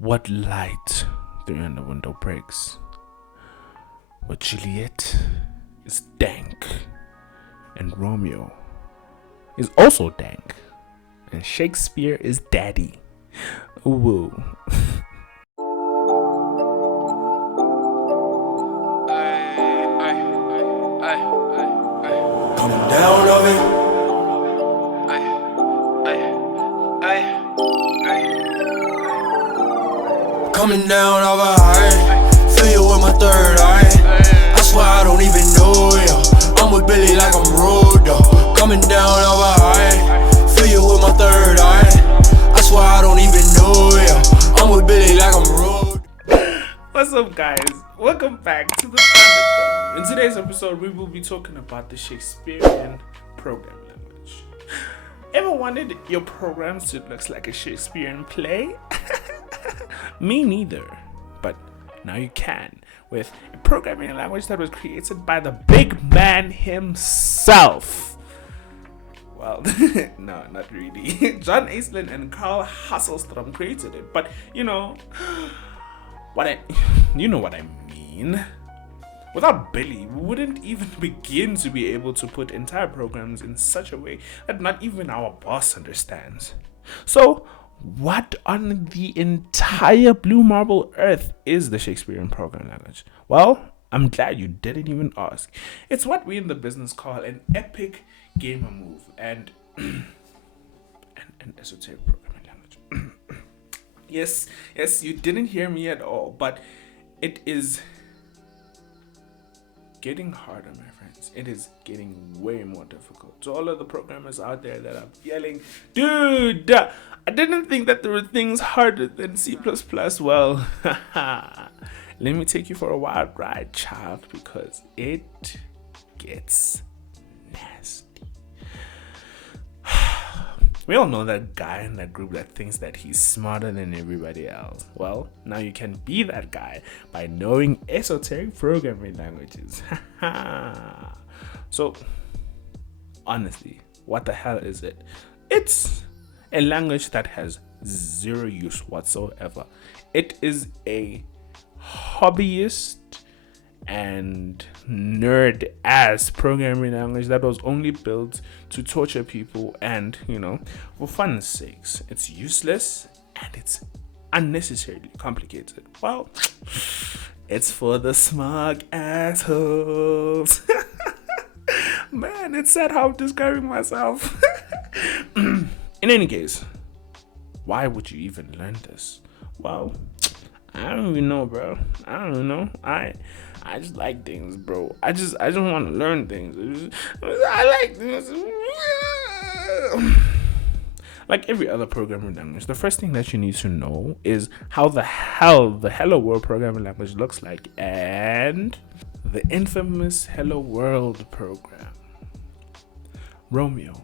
What light through the window breaks? But Juliet is dank, and Romeo is also dank, and Shakespeare is daddy. Woo. Coming down of it. Coming down of a high, fill you with my third eye. I swear I don't even know ya. I'm with Billy like I'm road dog. Coming down of a high, fill you with my third eye. I swear I don't even know ya. I'm with Billy like I'm road. What's up, guys? Welcome back to the Thunderdome. In today's episode, we will be talking about the Shakespearean programming language. Ever wanted your programs to look like a Shakespearean play? Me neither. But now you can, with a programming language that was created by the big man himself. Well, no, not really. John Aislinn and Carl Hasselstrom created it, but you know what I mean. Without Billy, we wouldn't even begin to be able to put entire programs in such a way that not even our boss understands. So, what on the entire blue marble earth is the Shakespearean programming language? Well, I'm glad you didn't even ask. It's what we in the business call an epic gamer move and an esoteric programming language. Yes, you didn't hear me at all, but it is getting harder, my friends. It is getting way more difficult. To all of the programmers out there that are yelling, dude, I didn't think that there were things harder than C++. Well, let me take you for a wild ride, child, because it gets nasty. We all know that guy in that group that thinks that he's smarter than everybody else. Well, now you can be that guy by knowing esoteric programming languages. So, honestly, what the hell is it? It's a language that has zero use whatsoever. It is a hobbyist and nerd ass programming language that was only built to torture people and, for fun's sakes. It's useless and it's unnecessarily complicated. Well, it's for the smug assholes. Man, it's sad how I'm describing myself. In any case, why would you even learn this? Well, I don't even know, bro. I don't know. I just like things, bro. I just want to learn things. I like things. Like every other programming language, the first thing that you need to know is how the hell the Hello World programming language looks like, and the infamous Hello World program. Romeo,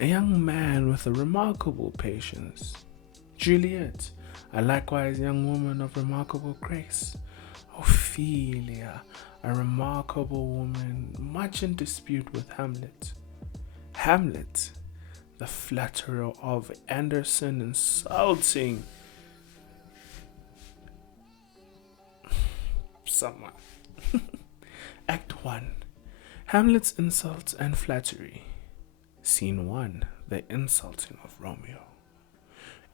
a young man with a remarkable patience. Juliet, a likewise young woman of remarkable grace. Ophelia, a remarkable woman, much in dispute with Hamlet. Hamlet, the flatterer of Anderson, insulting someone. Act 1. Hamlet's insults and flattery. Scene 1. The insulting of Romeo.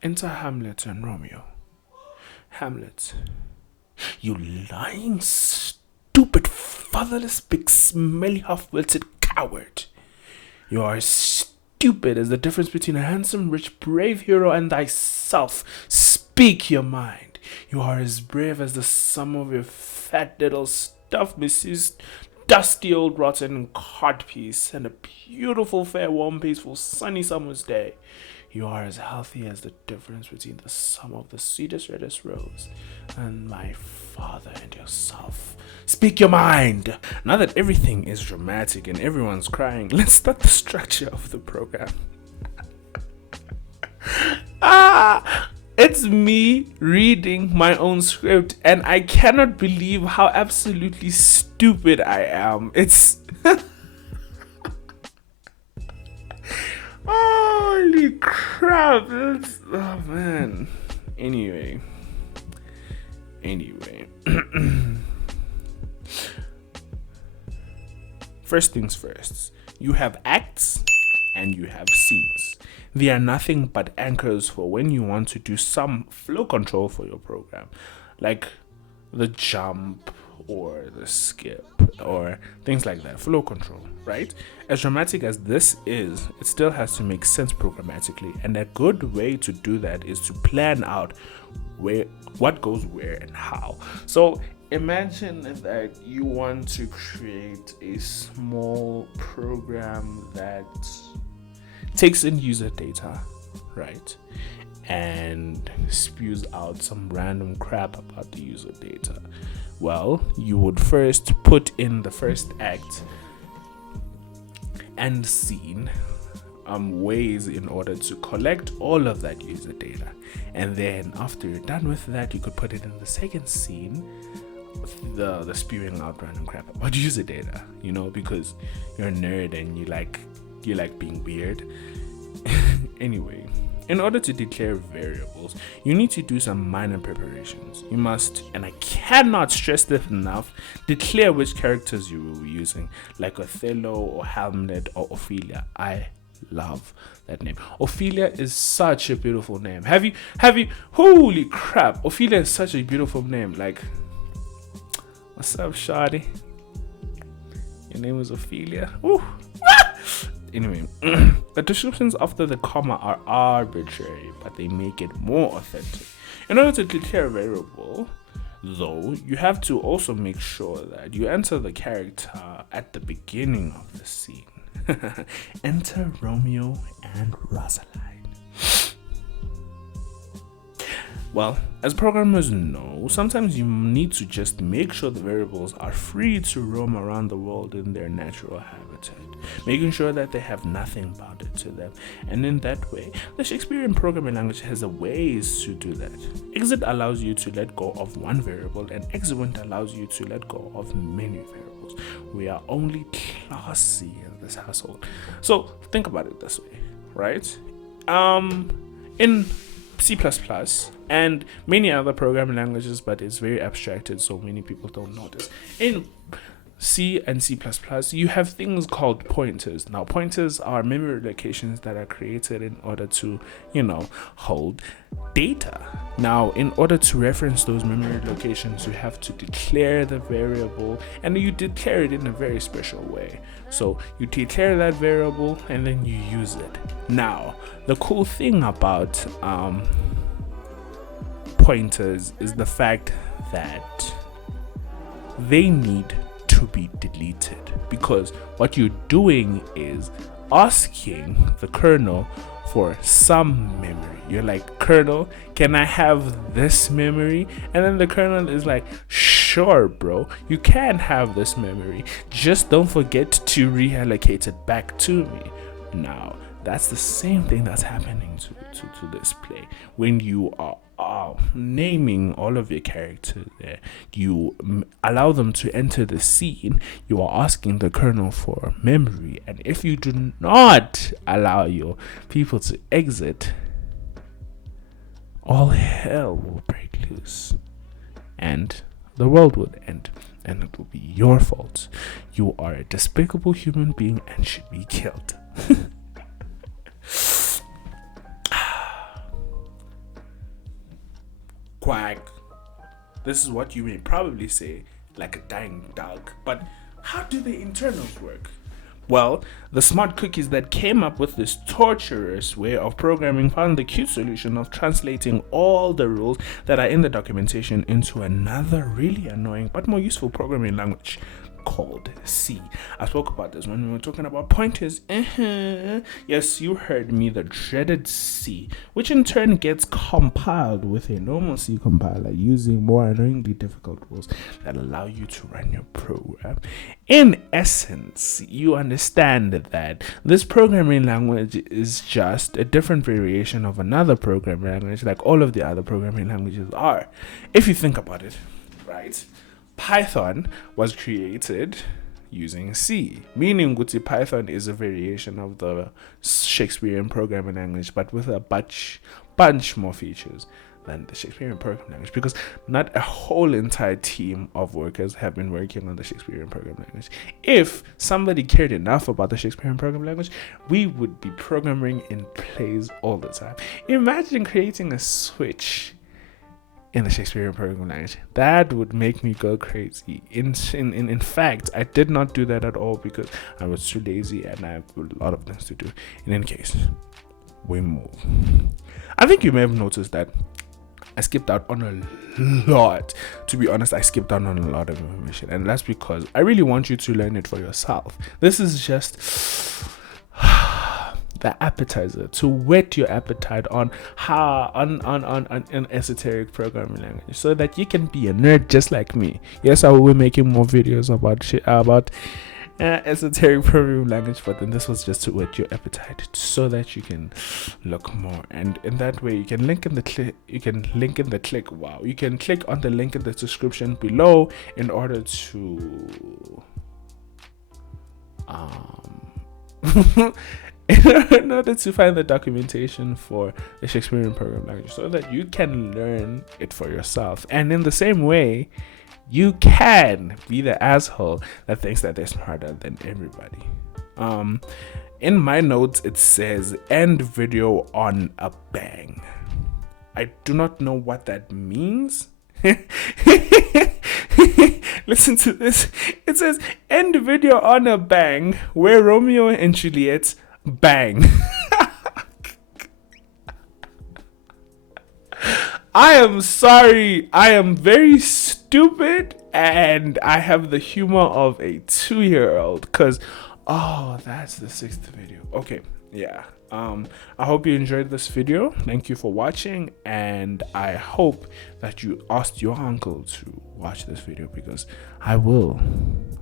Enter Hamlet and Romeo. Hamlet. You lying, stupid, fatherless, big, smelly, half-wilted coward. You are as stupid as the difference between a handsome, rich, brave hero and thyself. Speak your mind. You are as brave as the sum of your fat little stuffed, misused, dusty old rotten codpiece and a beautiful, fair, warm, peaceful, sunny summer's day. You are as healthy as the difference between the sum of the sweetest, reddest rose and my father and yourself. Speak your mind! Now that everything is dramatic and everyone's crying, let's start the structure of the program. It's me reading my own script, and I cannot believe how absolutely stupid I am. It's... Holy crap. Oh, man. Anyway, Anyway, first things first, you have acts and you have scenes. They are nothing but anchors for when you want to do some flow control for your program, like the jump or the skip or things like that. Flow control, right? As dramatic as this is, it still has to make sense programmatically, and a good way to do that is to plan out what goes where and how. So imagine that you want to create a small program that takes in user data, right, and spews out some random crap about the user data. Well, you would first put in the first act and scene ways in order to collect all of that user data, and then after you're done with that, you could put it in the second scene, the spewing out random crap about user data, because you're a nerd and you like being weird. Anyway, in order to declare variables, you need to do some minor preparations. You must, and I cannot stress this enough, declare which characters you will be using, like Othello or Hamlet or Ophelia. I love that name. Ophelia is such a beautiful name. Have you holy crap, Ophelia is such a beautiful name. Like, what's up, shawty? Your name is Ophelia? Ooh. Anyway, the descriptions after the comma are arbitrary, but they make it more authentic. In order to declare a variable, though, you have to also make sure that you enter the character at the beginning of the scene. Enter Romeo and Rosaline. Well, as programmers know, sometimes you need to just make sure the variables are free to roam around the world in their natural habitat, making sure that they have nothing bounded to them. And in that way, the Shakespearean programming language has a ways to do that. Exit allows you to let go of one variable, and exeunt allows you to let go of many variables. We are only classy in this household. So think about it this way, right? In C++ and many other programming languages, but it's very abstracted, so many people don't notice. In C and C++, you have things called pointers. Now, pointers are memory locations that are created in order to, hold data. Now, in order to reference those memory locations, you have to declare the variable, and you declare it in a very special way. So you declare that variable and then you use it. Now, the cool thing about pointers is the fact that they need to be deleted, because what you're doing is asking the kernel for some memory. You're like, kernel, can I have this memory? And then the kernel is like, sure, bro, you can have this memory, just don't forget to reallocate it back to me. Now, that's the same thing that's happening to this play. When you are naming all of your characters there, you allow them to enter the scene, you are asking the kernel for memory, and if you do not allow your people to exit, all hell will break loose and the world would end, and it will be your fault. You are a despicable human being and should be killed. Quack. This is what you may probably say, like a dying dog. But how do the internals work? Well, the smart cookies that came up with this torturous way of programming found the cute solution of translating all the rules that are in the documentation into another really annoying but more useful programming language called C. I spoke about this when we were talking about pointers. Yes, you heard me, the dreaded C, which in turn gets compiled with a normal C compiler using more annoyingly difficult rules that allow you to run your program. In essence, you understand that this programming language is just a different variation of another programming language, like all of the other programming languages are. If you think about it, right? Python was created using C, meaning Guti Python is a variation of the Shakespearean programming language, but with a bunch more features. than the Shakespearean program language, because not a whole entire team of workers have been working on the Shakespearean program language. If somebody cared enough about the Shakespearean program language, we would be programming in plays all the time. Imagine creating a switch in the Shakespearean program language. That would make me go crazy. In fact, I did not do that at all because I was too lazy and I have a lot of things to do. In any case, we move. I think you may have noticed that I skipped out on a lot. To be honest, I skipped out on a lot of information, and that's because I really want you to learn it for yourself. This is just the appetizer to whet your appetite on an esoteric programming language, so that you can be a nerd just like me. Yes, I will be making more videos about esoteric programming language, but then this was just to whet your appetite so that you can look more, and in that way you can link in the click. You can click on the link in the description below in order to in order to find the documentation for the Shakespearean program language, so that you can learn it for yourself. And in the same way, you can be the asshole that thinks that they're smarter than everybody. In my notes, it says end video on a bang. I do not know what that means. Listen to this. It says end video on a bang, where Romeo and Juliet bang. I am sorry. I am very stupid, and I have the humor of a 2-year-old, because that's the 6th video. Okay, yeah. I hope you enjoyed this video. Thank you for watching, and I hope that you asked your uncle to watch this video, because I will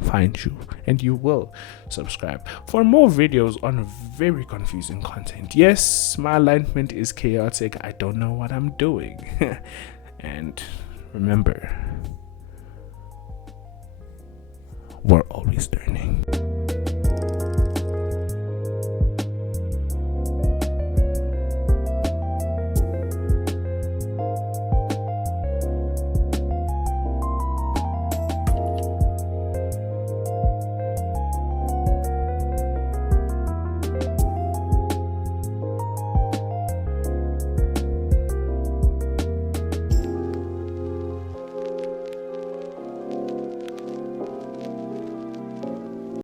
find you and you will subscribe for more videos on very confusing content. Yes, my alignment is chaotic. I don't know what I'm doing. And remember, we're always learning.